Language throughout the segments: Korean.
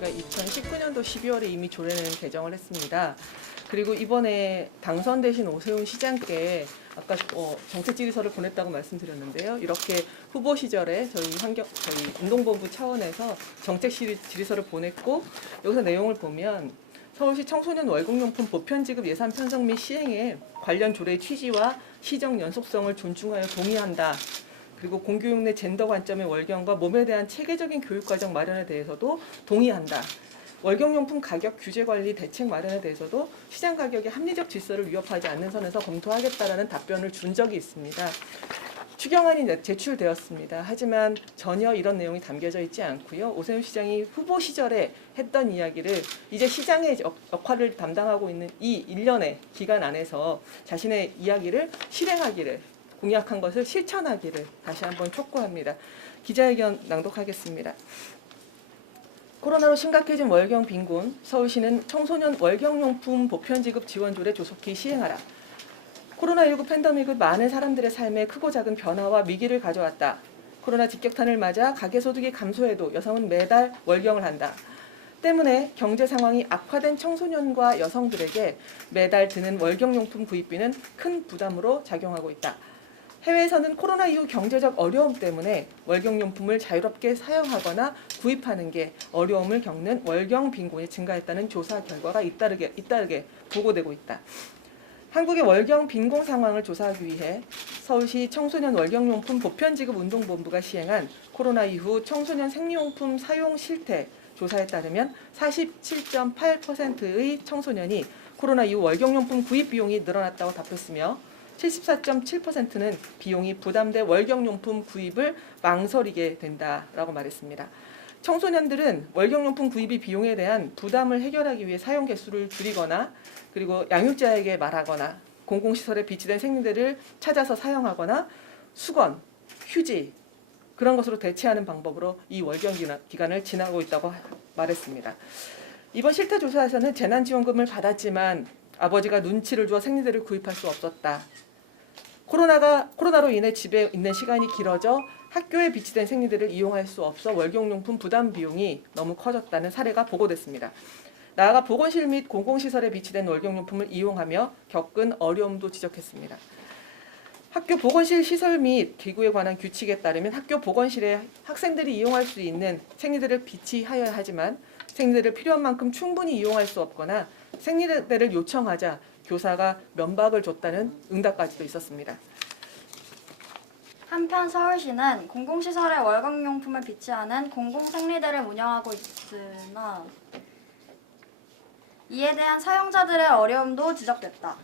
저희가 2019년도 12월에 이미 조례는 개정을 했습니다. 그리고 이번에 당선되신 오세훈 시장께 아까 정책 질의서를 보냈다고 말씀드렸는데요. 이렇게 후보 시절에 저희 운동본부 차원에서 정책 질의서를 보냈고, 여기서 내용을 보면 서울시 청소년 월급용품 보편 지급 예산 편성 및 시행에 관련 조례의 취지와 시정 연속성을 존중하여 동의한다. 그리고 공교육 내 젠더 관점의 월경과 몸에 대한 체계적인 교육과정 마련에 대해서도 동의한다. 월경용품 가격 규제 관리 대책 마련에 대해서도 시장 가격의 합리적 질서를 위협하지 않는 선에서 검토하겠다라는 답변을 준 적이 있습니다. 추경안이 제출되었습니다. 하지만 전혀 이런 내용이 담겨져 있지 않고요. 오세훈 시장이 후보 시절에 했던 이야기를 이제 시장의 역할을 담당하고 있는 이 1년의 기간 안에서 자신의 이야기를 실행하기를, 공약한 것을 실천하기를 다시 한번 촉구합니다. 기자회견 낭독하겠습니다. 코로나로 심각해진 월경 빈곤, 서울시는 청소년 월경용품 보편지급 지원조례 조속히 시행하라. 코로나19 팬데믹은 많은 사람들의 삶에 크고 작은 변화와 위기를 가져왔다. 코로나 직격탄을 맞아 가계소득이 감소해도 여성은 매달 월경을 한다. 때문에 경제 상황이 악화된 청소년과 여성들에게 매달 드는 월경용품 구입비는 큰 부담으로 작용하고 있다. 해외에서는 코로나 이후 경제적 어려움 때문에 월경용품을 자유롭게 사용하거나 구입하는 게 어려움을 겪는 월경 빈곤이 증가했다는 조사 결과가 잇따르게 보고되고 있다. 한국의 월경 빈곤 상황을 조사하기 위해 서울시 청소년 월경용품 보편지급 운동본부가 시행한 코로나 이후 청소년 생리용품 사용 실태 조사에 따르면 47.8%의 청소년이 코로나 이후 월경용품 구입 비용이 늘어났다고 답했으며 74.7%는 비용이 부담돼 월경용품 구입을 망설이게 된다라고 말했습니다. 청소년들은 월경용품 구입이 비용에 대한 부담을 해결하기 위해 사용 개수를 줄이거나, 그리고 양육자에게 말하거나, 공공시설에 비치된 생리대를 찾아서 사용하거나, 수건, 휴지 그런 것으로 대체하는 방법으로 이 월경 기간을 지나고 있다고 말했습니다. 이번 실태조사에서는 재난지원금을 받았지만 아버지가 눈치를 주어 생리대를 구입할 수 없었다. 코로나로 인해 집에 있는 시간이 길어져 학교에 비치된 생리대를 이용할 수 없어 월경용품 부담 비용이 너무 커졌다는 사례가 보고됐습니다. 나아가 보건실 및 공공시설에 비치된 월경용품을 이용하며 겪은 어려움도 지적했습니다. 학교 보건실 시설 및 기구에 관한 규칙에 따르면 학교 보건실에 학생들이 이용할 수 있는 생리대를 비치하여야 하지만 생리대를 필요한 만큼 충분히 이용할 수 없거나 생리대를 요청하자 교사가 면박을 줬다는 응답까지도 있었습니다. 한편 서울시는 공공시설에 월경용품을 비치하는 공공생리대를 운영하고 있으나 이에 대한 사용자들의 어려움도 지적됐다.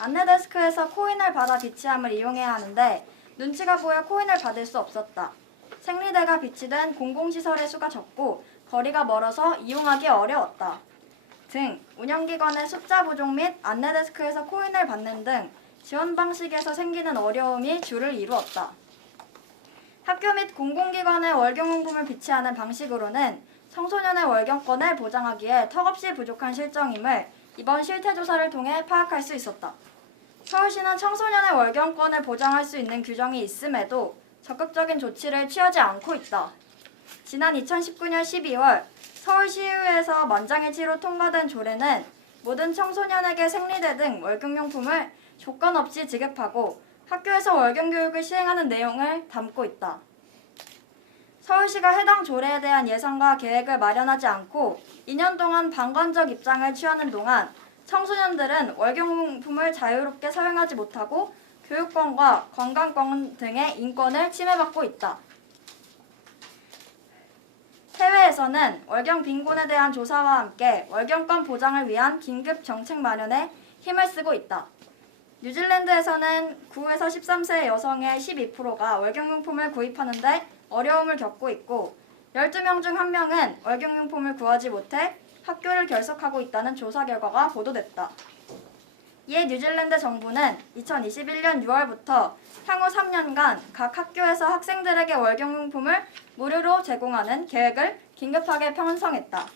안내데스크에서 코인을 받아 비치함을 이용해야 하는데 눈치가 보여 코인을 받을 수 없었다. 생리대가 비치된 공공시설의 수가 적고 거리가 멀어서 이용하기 어려웠다. 등 운영기관의 숫자 부족 및 안내데스크에서 코인을 받는 등 지원 방식에서 생기는 어려움이 주를 이루었다. 학교 및 공공기관의 월경용품을 비치하는 방식으로는 청소년의 월경권을 보장하기에 턱없이 부족한 실정임을 이번 실태조사를 통해 파악할 수 있었다. 서울시는 청소년의 월경권을 보장할 수 있는 규정이 있음에도 적극적인 조치를 취하지 않고 있다. 지난 2019년 12월 서울시의회에서 만장일치로 통과된 조례는 모든 청소년에게 생리대 등 월경용품을 조건 없이 지급하고 학교에서 월경교육을 시행하는 내용을 담고 있다. 서울시가 해당 조례에 대한 예산과 계획을 마련하지 않고 2년 동안 방관적 입장을 취하는 동안 청소년들은 월경용품을 자유롭게 사용하지 못하고 교육권과 건강권 등의 인권을 침해받고 있다. 해외에서는 월경 빈곤에 대한 조사와 함께 월경권 보장을 위한 긴급 정책 마련에 힘을 쓰고 있다. 뉴질랜드에서는 9에서 13세 여성의 12%가 월경용품을 구입하는데 어려움을 겪고 있고 12명 중 1명은 월경용품을 구하지 못해 학교를 결석하고 있다는 조사 결과가 보도됐다. 이에 뉴질랜드 정부는 2021년 6월부터 향후 3년간 각 학교에서 학생들에게 월경용품을 무료로 제공하는 계획을 긴급하게 편성했다.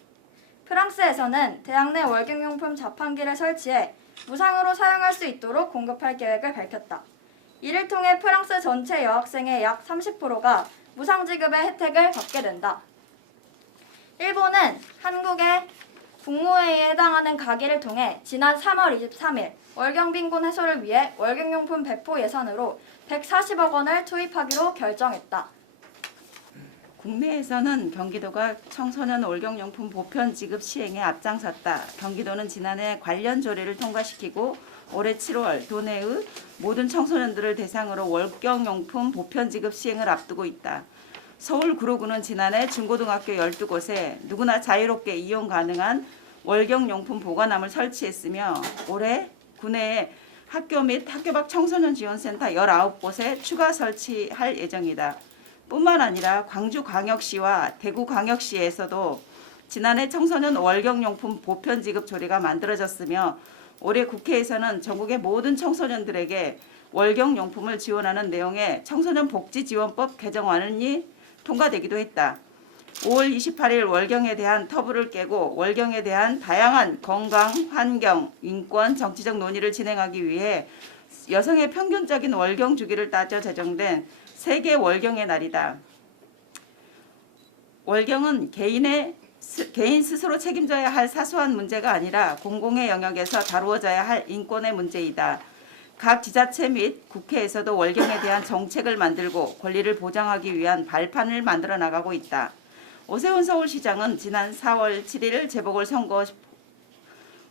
프랑스에서는 대학 내 월경용품 자판기를 설치해 무상으로 사용할 수 있도록 공급할 계획을 밝혔다. 이를 통해 프랑스 전체 여학생의 약 30%가 무상 지급의 혜택을 받게 된다. 일본은 한국의 국무회의에 해당하는 가기를 통해 지난 3월 23일 월경 빈곤 해소를 위해 월경용품 배포 예산으로 140억 원을 투입하기로 결정했다. 국내에서는 경기도가 청소년 월경용품 보편 지급 시행에 앞장섰다. 경기도는 지난해 관련 조례를 통과시키고 올해 7월 도내의 모든 청소년들을 대상으로 월경용품 보편 지급 시행을 앞두고 있다. 서울 구로구는 지난해 중고등학교 12곳에 누구나 자유롭게 이용 가능한 월경용품 보관함을 설치했으며 올해 구내에 학교 및 학교 밖 청소년 지원센터 19곳에 추가 설치할 예정이다. 뿐만 아니라 광주광역시와 대구광역시에서도 지난해 청소년 월경용품 보편 지급 조례가 만들어졌으며 올해 국회에서는 전국의 모든 청소년들에게 월경용품을 지원하는 내용의 청소년 복지지원법 개정안이 통과되기도 했다. 5월 28일 월경에 대한 터부를 깨고 월경에 대한 다양한 건강, 환경, 인권, 정치적 논의를 진행하기 위해 여성의 평균적인 월경 주기를 따져 제정된 세계 월경의 날이다. 월경은 개인 스스로 책임져야 할 사소한 문제가 아니라 공공의 영역에서 다루어져야 할 인권의 문제이다. 각 지자체 및 국회에서도 월경에 대한 정책을 만들고 권리를 보장하기 위한 발판을 만들어 나가고 있다. 오세훈 서울시장은 지난 4월 7일 재보궐선거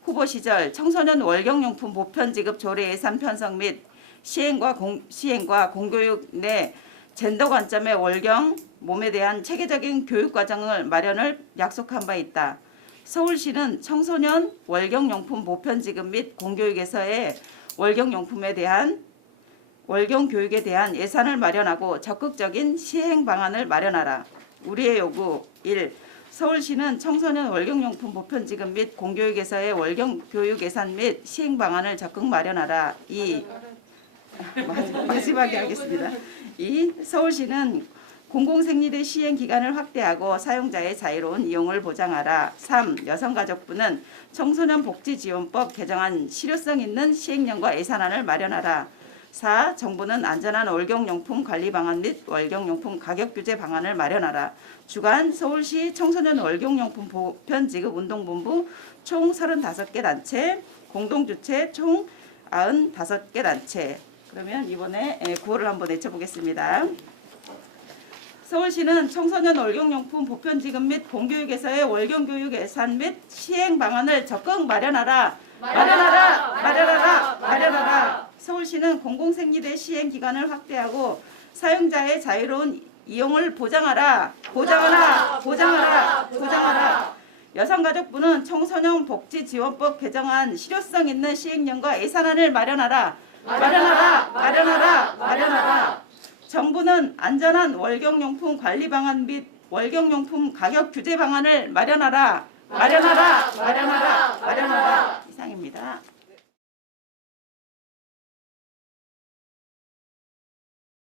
후보 시절 청소년 월경용품 보편 지급 조례 예산 편성 및 시행과 공교육 내 젠더 관점의 월경 몸에 대한 체계적인 교육 과정을 마련을 약속한 바 있다. 서울시는 청소년 월경용품 보편 지급 및 공교육에서의 월경용품에 대한 월경 교육에 대한 예산을 마련하고 적극적인 시행 방안을 마련하라. 우리의 요구 1. 서울시는 청소년 월경용품 보편 지급 및 공교육에서의 월경 교육 예산 및 시행 방안을 적극 마련하라. 2. 마지막에 하겠습니다. 2. 서울시는 공공생리대 시행 기간을 확대하고 사용자의 자유로운 이용을 보장하라. 3. 여성가족부는 청소년 복지지원법 개정안 실효성 있는 시행령과 예산안을 마련하라. 4. 정부는 안전한 월경용품 관리 방안 및 월경용품 가격 규제 방안을 마련하라. 주간 서울시 청소년 월경용품 보편 지급 운동본부 총 35개 단체, 공동주체 총 95개 단체. 그러면 이번에 구호를 한번 외쳐보겠습니다. 서울시는 청소년 월경용품 보편 지급 및 공교육에서의 월경교육 예산 및 시행 방안을 적극 마련하라. 마련하라. 서울시는 공공생리대 시행 기간을 확대하고 사용자의 자유로운 이용을 보장하라. 여성가족부는 청소년 복지지원법 개정안 실효성 있는 시행령과 예산안을 마련하라. 정부는 안전한 월경용품 관리 방안 및 월경용품 가격 규제 방안을 마련하라. 이상입니다.